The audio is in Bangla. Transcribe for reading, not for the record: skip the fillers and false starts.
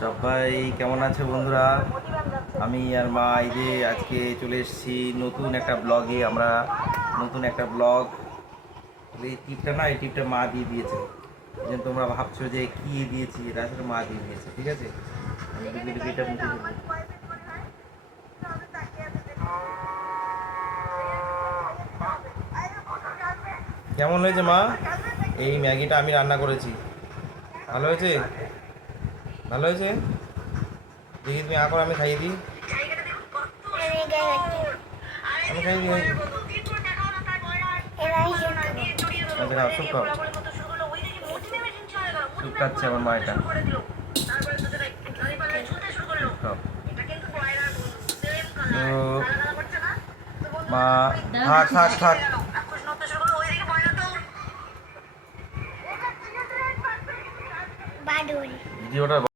সবাই কেমন আছে বন্ধুরা? আমি আর মা এই যে আজকে চলে এসেছি নতুন একটা ব্লগে। আমরা নতুন একটা ব্লগ, এই টিপটা না, এই টিপটা মা দিয়ে দিয়েছে। এই জন্য তোমরা ভাবছো যে কি দিয়েছি, এটা আসলে মা দিয়ে দিয়েছে। ঠিক আছে, আমি এটা মুখে দেবো। কেমন হয়েছে মা? এই ম্যাগিটা আমি রান্না করেছি। ভালো হয়েছে? ভালো হয়েছে? দেখি তুমি আঁকো, আমি খাইয়ে দিই। আমি খাইয়ে দিই। আচ্ছা খাও, স্যুপ খাও। স্যুপ খাচ্ছে আমার মা, এটা স্যুপ খাও। মা থাক থাক থাক। ভিডিওটা